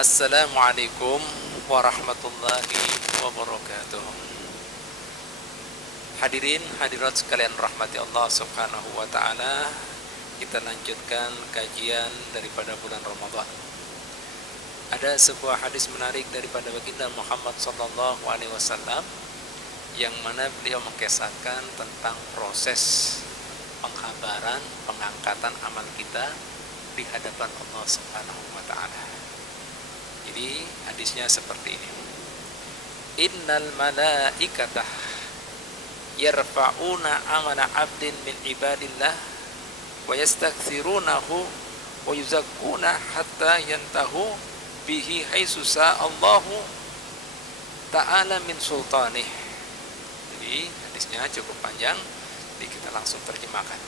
Assalamualaikum warahmatullahi wabarakatuh. Hadirin hadirat sekalian rahmati Allah subhanahu wa ta'ala, kita lanjutkan kajian daripada bulan Ramadan. Ada sebuah hadis menarik daripada baginda Muhammad sallallahu alaihi wasallam yang mana beliau mengkisahkan tentang proses penghabaran, pengangkatan amal kita di hadapan Allah subhanahu wa ta'ala. Jadi hadisnya seperti ini. Innal malaikatah yarfa'una amala 'abdin min ibadillah wa yastaghfirunahu wa yuzakkuna hatta yantahu bihi haitsu sa'allahu ta'ala min sultanih. Jadi hadisnya cukup panjang, jadi kita langsung terjemahkan.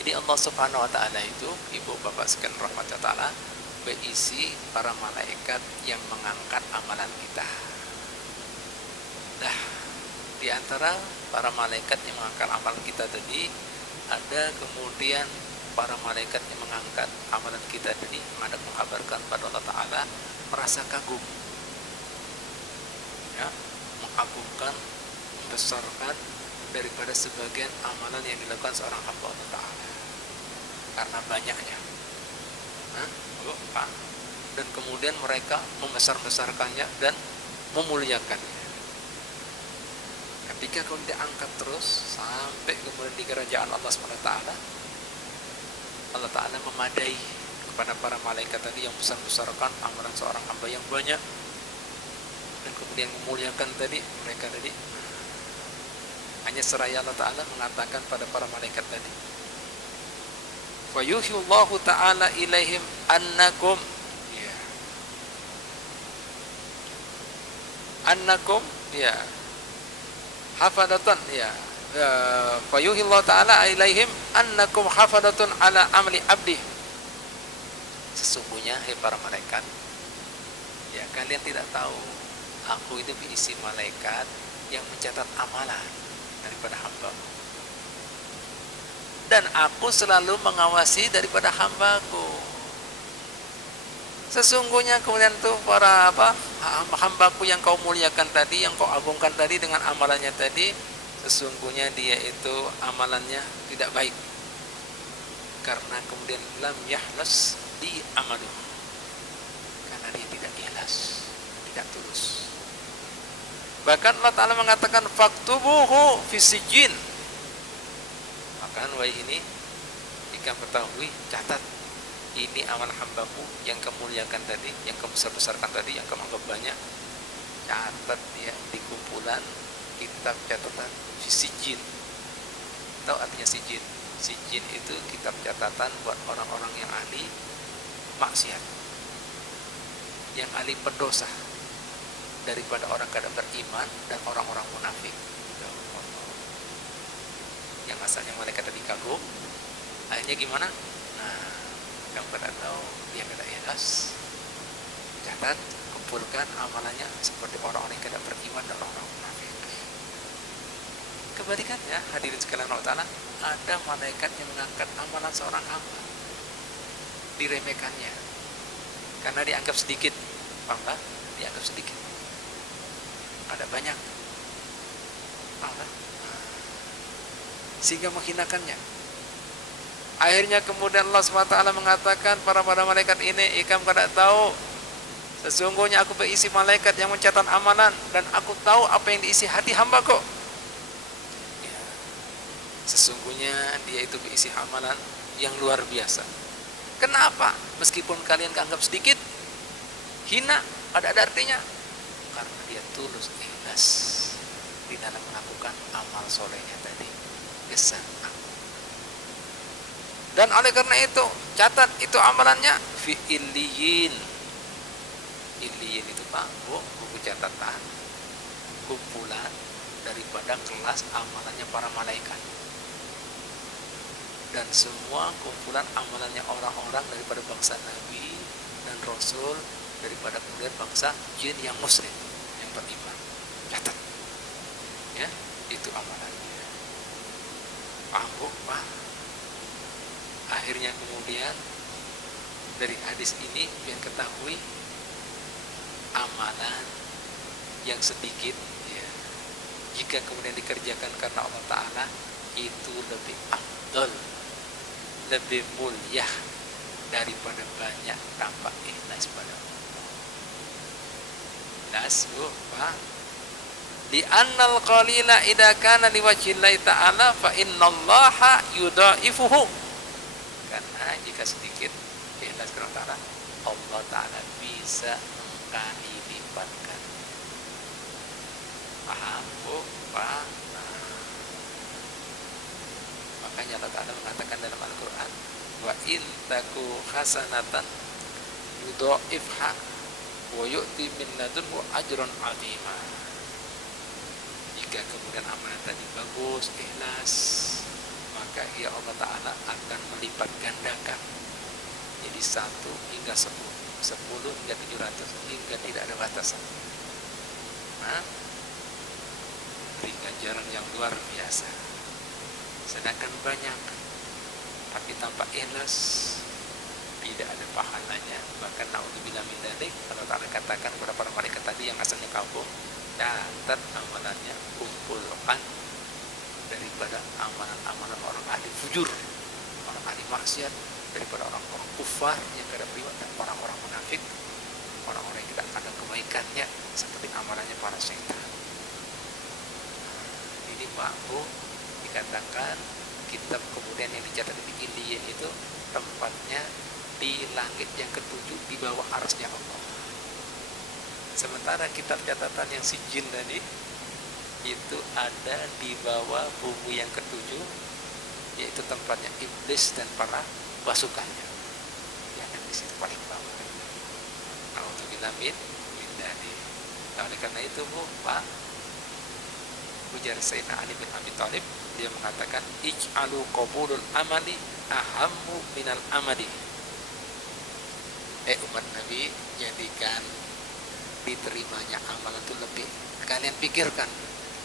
Jadi Allah subhanahu wa ta'ala itu, ibu bapak sekalian rahmatullah ta'ala, berisi para malaikat yang mengangkat amalan kita. Nah, di antara para malaikat yang mengangkat amalan kita tadi, ada kemudian para malaikat yang mengangkat amalan kita tadi, ada mengkabarkan pada Allah Ta'ala, merasa kagum, ya, mengagumkan, membesarkan daripada sebagian amalan yang dilakukan seorang hamba Allah Ta'ala karena banyaknya. Dan kemudian mereka membesar-besarkannya dan memuliakannya. Ketika kemudian diangkat terus sampai kemudian di kerajaan Allah SWT, Allah Ta'ala memadai kepada para malaikat tadi yang besar-besarkan amalan seorang hamba yang banyak, dan kemudian memuliakan tadi mereka tadi. Hanya seraya Allah Ta'ala mengatakan pada para malaikat tadi, wa yuhillahu ta'ala ilaihim annakum, ya, annakum, ya, hafadatan, ya, wa yuhillahu ta'ala ilaihim annakum hafadatun ala amli abdi. Sesungguhnya, hai para malaikat, ya, kalian tidak tahu aku itu diisi malaikat yang mencatat amalan daripada hambaku, dan aku selalu mengawasi daripada hambaku. Sesungguhnya kemudian tuh para hambaku yang kau muliakan tadi, yang kau agungkan tadi dengan amalannya tadi, sesungguhnya dia itu amalannya tidak baik, karena kemudian lam yahlas di amalu, karena dia tidak ikhlas, tidak tulus. Bahkan Allah Ta'ala mengatakan faktubuhu fi sijjin, kan wahai ini, jika ketahui, catat ini amal hambaku yang kemuliakan tadi, yang kebesar-besarkan tadi, yang kemanggap banyak, catat dia di kumpulan kitab catatan sijin. Tahu artinya sijin? Sijin itu kitab catatan buat orang-orang yang ahli maksiat, yang ahli pendosa, daripada orang kada beriman dan orang-orang munafik. Yang asalnya malaikat tadi kagum, akhirnya gimana? Nah, yang pada tahu dia kada ikhlas, catat, kumpulkan amalannya seperti orang-orang yang kada beriman dan orang-orang munafik. Kebalikannya, hadirin sekalian Allah Ta'ala, ada malaikat yang mengangkat amalan seorang hamba, diremehkannya karena dianggap sedikit. Paham tak? Dianggap sedikit, ada banyak, paham tak? Sehingga menghinakannya. Akhirnya kemudian Allah SWT mengatakan para malaikat ini, ikam kada tahu, sesungguhnya aku berisi malaikat yang mencatat amalan, dan aku tahu apa yang diisi hati hamba kok. Ya, sesungguhnya dia itu berisi amalan yang luar biasa. Kenapa? Meskipun kalian anggap sedikit, hina, ada artinya, karena dia tulus, ikhlas di dalam melakukan amal solehnya tadi. Dan oleh karena itu, catat itu amalannya fi illiyin. Illiyin itu Pak, buku catatan kumpulan daripada kelas amalannya para malaikat, dan semua kumpulan amalannya orang-orang daripada bangsa Nabi dan Rasul, daripada kemudian bangsa jin yang muslim, yang beriman. Catat, ya, itu amalannya. Paham? Akhirnya kemudian dari hadis ini biar ketahui amalan yang sedikit ya, jika kemudian dikerjakan karena Allah Ta'ala itu lebih afdal, lebih mulia daripada banyak tanpa ikhlas pada Allah. Jelas bu, Pak? Li'annal qalila idza kana liwajhillahi ta'ala fa innallaha yudha'ifuhu. Karena jika sedikit ikhlas karena Ta'ala, Allah Ta'ala bisa mengkali lipatkan. Paham bu, Pak? Makanya Allah Ta'ala mengatakan dalam Al-Quran, wa in taku hasanatan yudha'ifha wa yu'ti min ladunhu ajran 'azima. Jika kemudian amalan tadi bagus, ikhlas, maka ya Allah Ta'ala akan melipat gandakan jadi 1 hingga 10, 10 hingga 700 hingga tidak ada batasan. Beri ganjaran yang luar biasa. Sedangkan banyak tapi tanpa ikhlas tidak ada pahalanya. Bahkan naudzubillah min dzalik, Allah Ta'ala katakan kepada para malaikat tadi yang asalnya kampung, catat amalannya, kumpulkan daripada amalan-amalan orang ahli fujur, orang ahli maksiat, daripada orang-orang kufar yang tidak beriman, dan orang-orang munafik, orang-orang yang tidak ada kebaikannya seperti amalannya para syaitan. Ini Pak Bu, dikatakan kitab kemudian yang dicatat di India itu tempatnya di langit yang ketujuh di bawah arsy Allah. Sementara kitab catatan yang sijil tadi itu ada di bawah bumi yang ketujuh, yaitu tempatnya iblis dan para pasukannya yang ada di situ paling bawah. Alhamdulillah min dzalik. Oleh karena itu Bu, Pak, ujar Sayyidina Ali bin Abi Thalib, dia mengatakan ij'alu qabulul amali ahammu minal amali. Umat Nabi, jadikan diterimanya amalan itu lebih kalian pikirkan,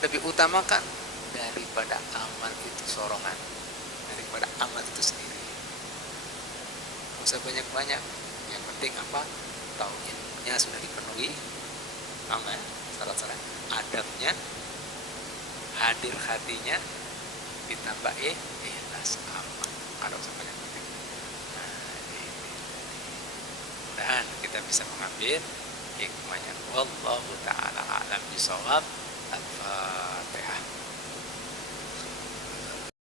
lebih utamakan daripada amal itu sorongan, daripada amal itu sendiri. Tidak usah banyak-banyak, yang penting apa? Tahu ilmunya sudah dipenuhi, amal, syarat-syarat, adabnya, hadir hatinya, ditambah ikhlas amal. Kalau usah banyak-banyak. Dan kita bisa mengambil hikmahnya. Wallahu ta'ala a'lam bishawab. Al-Fatihah.